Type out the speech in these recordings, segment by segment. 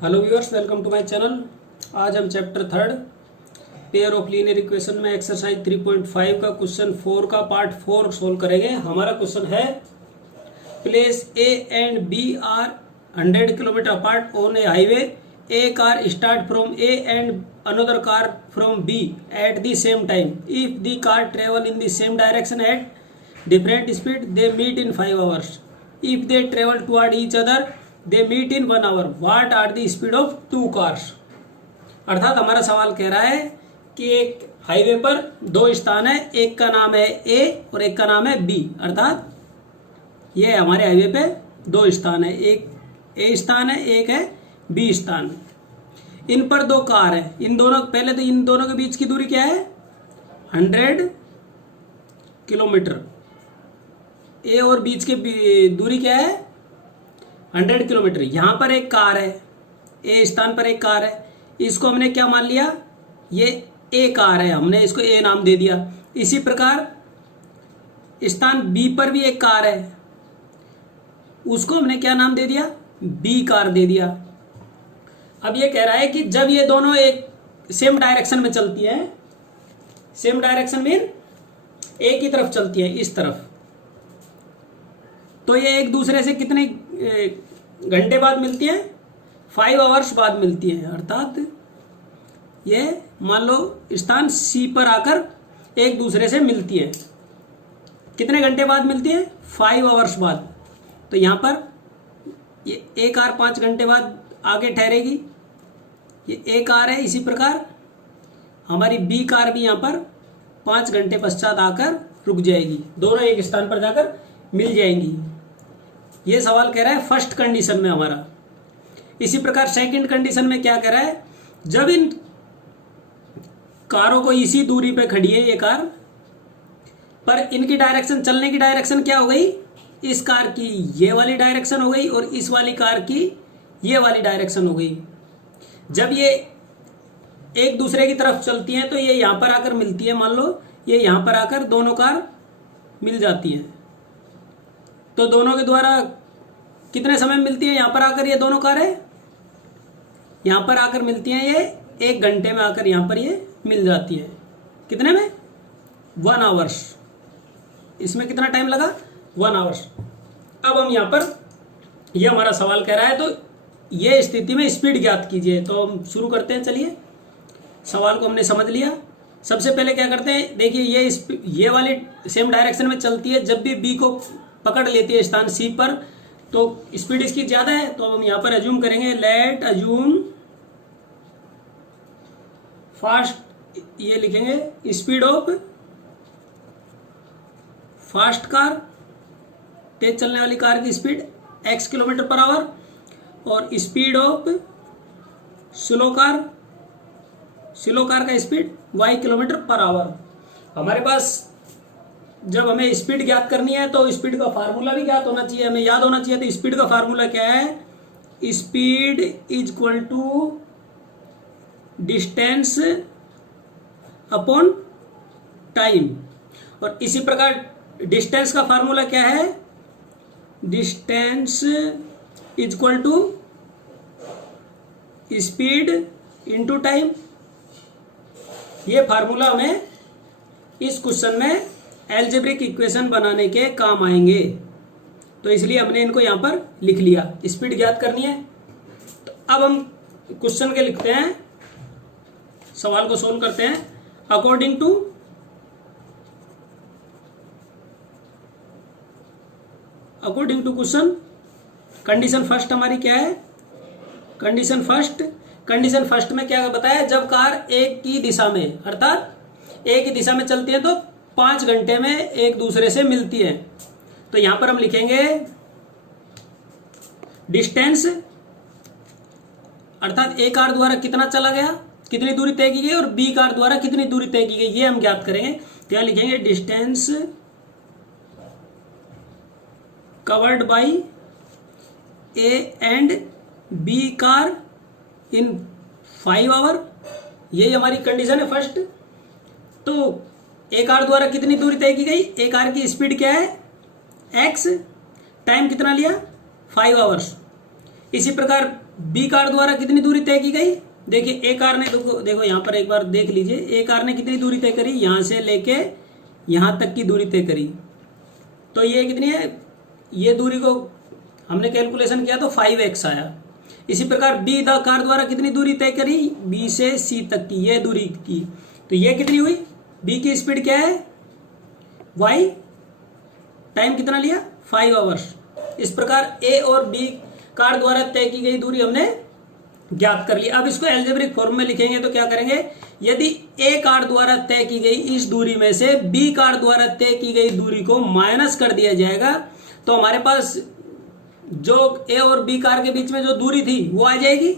Hello viewers, welcome to my channel. आज हम chapter third pair of linear equation में exercise 3.5 का question 4 का पार्ट 4 सोल्व करेंगे। हमारा क्वेश्चन है place A and B are 100 kilometre apart on a highway. A car start from A and another car from B at the same time. If the car travel in the same direction at different speed they meet in 5 hours। If they travel toward each other they meet in 1 hour। What are the speed of 2 cars। अर्थात हमारा सवाल कह रहा है कि एक highway पर दो स्थान है, एक का नाम है ए और एक का नाम है बी। अर्थात ये हमारे हाईवे पे दो स्थान है, एक ए स्थान है, एक है बी स्थान। इन पर दो कार है, इन दोनों पहले तो इन दोनों के बीच की दूरी क्या है 100 किलोमीटर। ए और बीच की दूरी क्या है 100 किलोमीटर। यहां पर एक कार है, ए स्थान पर एक कार है, इसको हमने क्या मान लिया, ये ए कार है, हमने इसको ए नाम दे दिया। इसी प्रकार स्थान बी पर भी एक कार है, उसको हमने क्या नाम दे दिया, बी कार दे दिया। अब ये कह रहा है कि जब ये दोनों एक सेम डायरेक्शन में चलती हैं, सेम डायरेक्शन में एक ही तरफ चलती है, इस तरफ, तो ये एक दूसरे से कितने घंटे बाद मिलती है 5 hours बाद मिलती है। अर्थात ये मान लो स्थान सी पर आकर एक दूसरे से मिलती है, कितने घंटे बाद मिलती है 5 hours बाद। तो यहां पर ये ए कार 5 घंटे बाद आगे ठहरेगी, ये ए कार है। इसी प्रकार हमारी बी कार भी यहां पर 5 घंटे पश्चात आकर रुक जाएगी, दोनों एक स्थान पर जाकर मिल जाएंगी। ये सवाल कह रहा है फर्स्ट कंडीशन में हमारा। इसी प्रकार सेकंड कंडीशन में क्या कह रहा है, जब इन कारों को इसी दूरी पे खड़ी है ये कार, पर इनकी डायरेक्शन, चलने की डायरेक्शन क्या हो गई, इस कार की ये वाली डायरेक्शन हो गई और इस वाली कार की ये वाली डायरेक्शन हो गई। जब ये एक दूसरे की तरफ चलती हैं तो ये यहां पर आकर मिलती है, मान लो ये यहां पर आकर दोनों कार मिल जाती है, तो दोनों के द्वारा कितने समय में मिलती है, यहां पर आकर ये दोनों कारें यहां पर आकर मिलती हैं, ये 1 घंटे में आकर यहां पर ये मिल जाती है। कितने में 1 hours। इसमें कितना टाइम लगा 1 hours। अब हम यहां पर ये हमारा सवाल कह रहा है, तो ये स्थिति में स्पीड ज्ञात कीजिए। तो हम शुरू करते हैं। चलिए, सवाल को हमने समझ लिया। सबसे पहले क्या करते हैं, देखिए ये वाली सेम डायरेक्शन में चलती है, जब भी बी को पकड़ लेती है स्थान सी पर, तो स्पीड इसकी ज्यादा है। तो हम यहां पर अज्यूम करेंगे, लेट अज्यूम फास्ट, ये लिखेंगे स्पीड ऑफ फास्ट कार, तेज चलने वाली कार की speed x kilometre per hour, और स्पीड ऑफ स्लो कार का speed y kilometre per hour. हमारे पास जब हमें स्पीड ज्ञात करनी है तो स्पीड का फार्मूला भी ज्ञात होना चाहिए, हमें याद होना चाहिए। तो स्पीड का फार्मूला क्या है, speed is equal to distance upon time. और इसी प्रकार डिस्टेंस का फार्मूला क्या है, distance is equal to speed into time. ये फार्मूला हमें इस क्वेश्चन में एल्जेब्रिक इक्वेशन बनाने के काम आएंगे, तो इसलिए हमने इनको यहां पर लिख लिया। स्पीड ज्ञात करनी है, तो अब हम क्वेश्चन के लिखते हैं, सवाल को सोल्व करते हैं। According to question, condition first हमारी क्या है, कंडीशन फर्स्ट में क्या बताया, जब कार एक की दिशा में, अर्थात एक ही दिशा में चलती है तो 5 घंटे में एक दूसरे से मिलती है। तो यहां पर हम लिखेंगे डिस्टेंस, अर्थात ए कार द्वारा कितना चला गया, कितनी दूरी तय की गई, और बी कार द्वारा कितनी दूरी तय की गई, ये हम ज्ञात करेंगे। तो यहां लिखेंगे distance covered by A and B car in 5 hour। यही हमारी कंडीशन है फर्स्ट। तो ए कार द्वारा कितनी दूरी तय की गई, ए कार की स्पीड क्या है x, टाइम कितना लिया 5 hours। इसी प्रकार बी कार द्वारा कितनी दूरी तय की गई? देखिए ए कार ने, देखो यहाँ पर एक बार देख लीजिए, ए कार ने कितनी दूरी तय करी, यहां से लेके यहां तक की दूरी तय करी। तो ये कितनी है, ये दूरी को हमने कैलकुलेशन किया तो 5x आया। इसी प्रकार बी द कार द्वारा कितनी दूरी तय करी, बी से सी तक की, ये दूरी की, तो ये कितनी हुई, बी की स्पीड क्या है, y, टाइम कितना लिया, 5 आवर्स। इस प्रकार ए और बी कार द्वारा तय की गई दूरी हमने ज्ञात कर ली। अब इसको एल्जेब्रिक फॉर्म में लिखेंगे तो क्या करेंगे, यदि ए कार द्वारा तय की गई इस दूरी में से बी कार द्वारा तय की गई दूरी को माइनस कर दिया जाएगा तो हमारे पास जो ए और बी कार के बीच में जो दूरी थी वो आ जाएगी।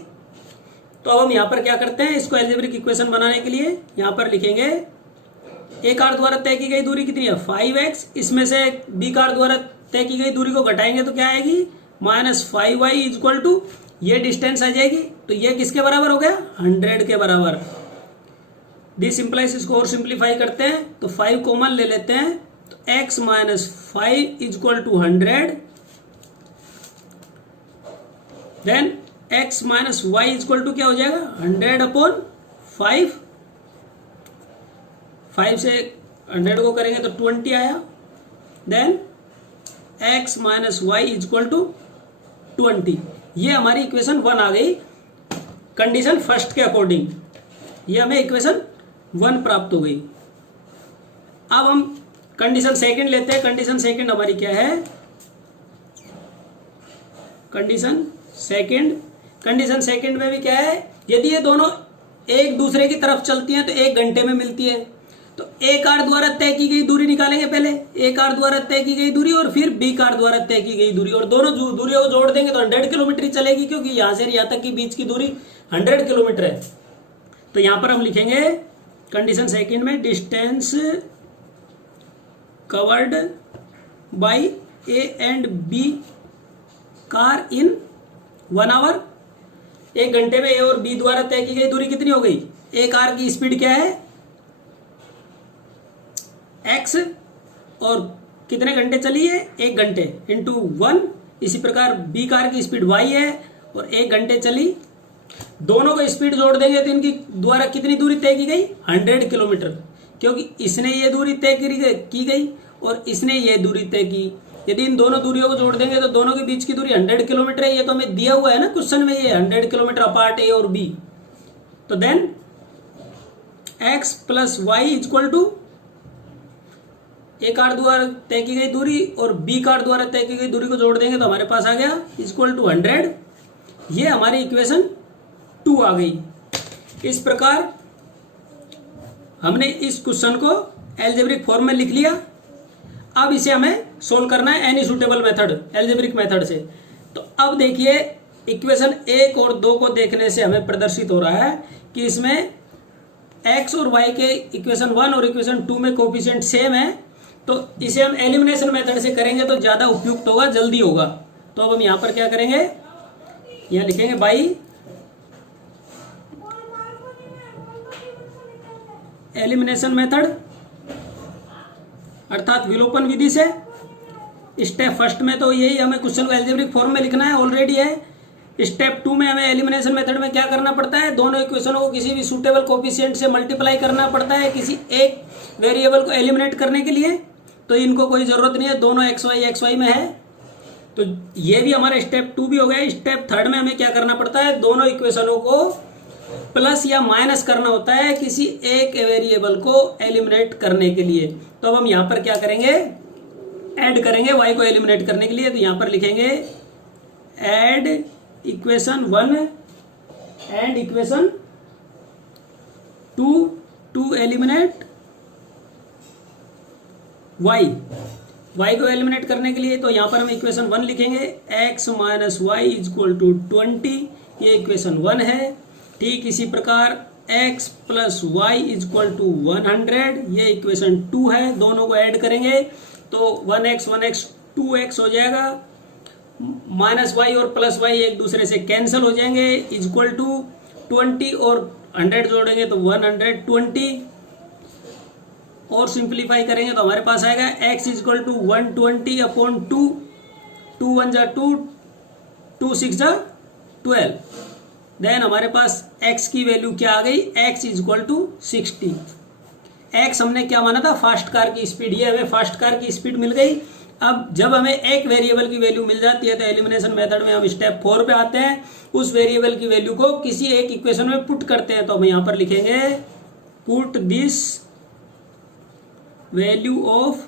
तो अब हम यहां पर क्या करते हैं, इसको एल्जेब्रिक इक्वेशन बनाने के लिए यहां पर लिखेंगे ए कार द्वारा तय की गई दूरी कितनी है, 5x, इसमें से बी कार द्वारा तय की गई दूरी को घटाएंगे तो क्या आएगी, -5y इक्वल टू, ये डिस्टेंस आ जाएगी। तो ये किसके बराबर हो गया, 100 के बराबर। दिस इंप्लाइज, इसको और सिंप्लीफाई करते हैं तो 5 कॉमन ले लेते हैं, तो x - 5 equal to 100, then x - y equal to क्या हो जाएगा, 100/5, 5 से 100 को करेंगे तो 20 आया, then x - y equal to 20। ये हमारी इक्वेशन 1 आ गई कंडीशन फर्स्ट के अकॉर्डिंग, ये हमें इक्वेशन 1 प्राप्त हो गई। अब हम कंडीशन सेकंड लेते हैं। कंडीशन सेकंड हमारी क्या है, कंडीशन सेकंड में भी क्या है, यदि ये दोनों एक दूसरे की तरफ चलती हैं तो 1 घंटे में मिलती है। तो ए कार द्वारा तय की गई दूरी निकालेंगे, पहले ए कार द्वारा तय की गई दूरी और फिर बी कार द्वारा तय की गई दूरी, और दोनों दूरियों को जोड़ देंगे तो 100 किलोमीटर ही चलेगी, क्योंकि यहां से यहां तक की बीच की दूरी 100 किलोमीटर है। तो यहां पर हम लिखेंगे कंडीशन सेकंड में, distance covered by A and B car in 1 hour. 1 घंटे में ए और बी द्वारा तय की गई दूरी कितनी हो गई, ए कार की स्पीड क्या है, x, और कितने घंटे चली है, 1 घंटे इंटू 1। इसी प्रकार बी कार की स्पीड y है और 1 घंटे चली। दोनों को स्पीड जोड़ देंगे तो इनकी द्वारा कितनी दूरी तय की गई, 100 किलोमीटर, क्योंकि इसने ये दूरी तय की गई और इसने ये दूरी तय की। यदि इन दोनों दूरियों को जोड़ देंगे तो दोनों के बीच की दूरी 100 किलोमीटर है। ये तो हमें दिया हुआ है ना क्वेश्चन में, ये 100 किलोमीटर अपार्ट ए और बी। तो then x + y equal to A car द्वारा तय की गई दूरी और बी कार द्वारा तय की गई दूरी को जोड़ देंगे तो हमारे पास आ गया इक्वल टू 100। ये हमारी इक्वेशन 2 आ गई। इस प्रकार हमने इस क्वेश्चन को एल्जेब्रिक फॉर्म में लिख लिया। अब इसे हमें सोल्व करना है any suitable method, algebraic method से। तो अब देखिए इक्वेशन 1 और 2 को देखने से हमें प्रदर्शित हो रहा है कि इसमें x और y के इक्वेशन 1 और इक्वेशन 2 में कोफिशिएंट सेम है। तो इसे हम एलिमिनेशन मेथड से करेंगे तो ज्यादा उपयुक्त होगा, जल्दी होगा। तो अब हम यहां पर क्या करेंगे, यहां लिखेंगे बाई एलिमिनेशन मेथड, अर्थात विलोपन विधि से। स्टेप फर्स्ट में तो यही हमें क्वेश्चन को एल्जेब्रिक फॉर्म में लिखना है, ऑलरेडी है। स्टेप 2 में हमें एलिमिनेशन मेथड में क्या करना पड़ता है, दोनों इक्वेशनों को किसी भी सूटेबल कोफिशिएंट से मल्टीप्लाई करना पड़ता है किसी एक वेरिएबल को एलिमिनेट करने के लिए। तो इनको कोई जरूरत नहीं है, दोनों xy में है। तो ये भी हमारा स्टेप 2 भी हो गया। स्टेप 3 में हमें क्या करना पड़ता है, दोनों इक्वेशनों को प्लस या माइनस करना होता है किसी एक वेरिएबल को एलिमिनेट करने के लिए। तो अब हम यहां पर क्या करेंगे, ऐड करेंगे y को एलिमिनेट करने के लिए। तो यहां पर लिखेंगे add equation 1 and equation 2 to eliminate y को एलिमिनेट करने के लिए। तो यहां पर हम इक्वेशन 1 लिखेंगे, x - y इक्वल टू 20, ये इक्वेशन 1 है। ठीक इसी प्रकार x + y इक्वल टू 100, ये इक्वेशन 2 है। दोनों को ऐड करेंगे तो 1x 2x हो जाएगा, -y और +y एक दूसरे से कैंसिल हो जाएंगे, इक्वल टू 20 और 100 जोड़ेंगे तो 120, और सिंप्लीफाई करेंगे तो हमारे पास आएगा x इक्वल टू 120/2, 2 1 जा 2, 2 6 जा 12। देन हमारे पास x की वैल्यू क्या आ गई, x is equal to 60। x हमने क्या माना था, फास्ट कार की स्पीड, ये हमें फास्ट कार की स्पीड मिल गई। अब जब हमें एक वेरिएबल की वैल्यू मिल जाती है तो एलिमिनेशन मेथड में हम स्टेप 4 पे आते हैं, उस वेरिएबल की वैल्यू को किसी एक इक्वेशन में पुट करते हैं। तो हम यहां पर लिखेंगे put this value of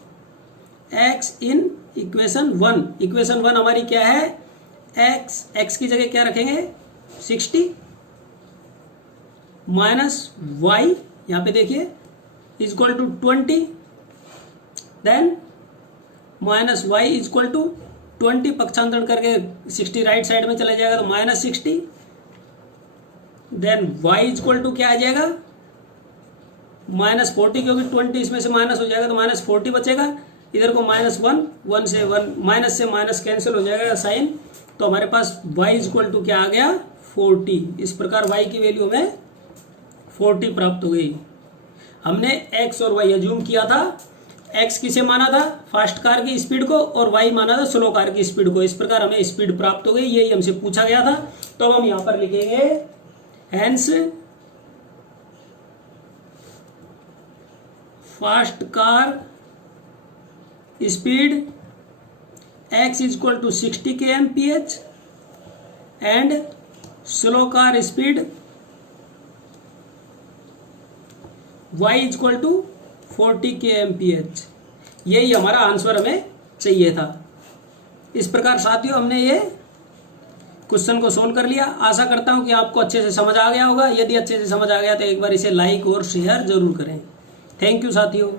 x in equation 1। Equation 1 हमारी क्या है, x की जगह क्या रखेंगे 60 माइनस y, यहां पे देखिए is equal to 20, then minus y is equal to 20, पक्षांतरण करके 60 राइट साइड में चला जाएगा तो minus 60, then y is equal to क्या आ जाएगा माइनस 40, क्योंकि 20 इसमें से माइनस हो जाएगा तो माइनस 40 बचेगा। इधर को माइनस 1 से 1 माइनस से माइनस कैंसिल हो जाएगा साइन, तो हमारे पास y इज इक्वल टू क्या आ गया 40। इस प्रकार y की वैल्यू हमें 40 प्राप्त हो गई। हमने x और y अज्यूम किया था, x किसे माना था, फास्ट कार की स्पीड को, और y माना था स्लो कार की स्पीड को। इस प्रकार हमें स्पीड प्राप्त हो गई, यही हमसे पूछा गया था। तो अब हम यहां पर लिखेंगे hence fast car speed x is equal to 60 kmph and slow car speed y is equal to 40 kmph। यही हमारा आंसर हमें चाहिए था। इस प्रकार साथियों हमने ये क्वेश्चन को सोल्व कर लिया। आशा करता हूं कि आपको अच्छे से समझ आ गया होगा। यदि अच्छे से समझ आ गया तो एक बार इसे लाइक और शेयर जरूर करें। थैंक यू साथियों।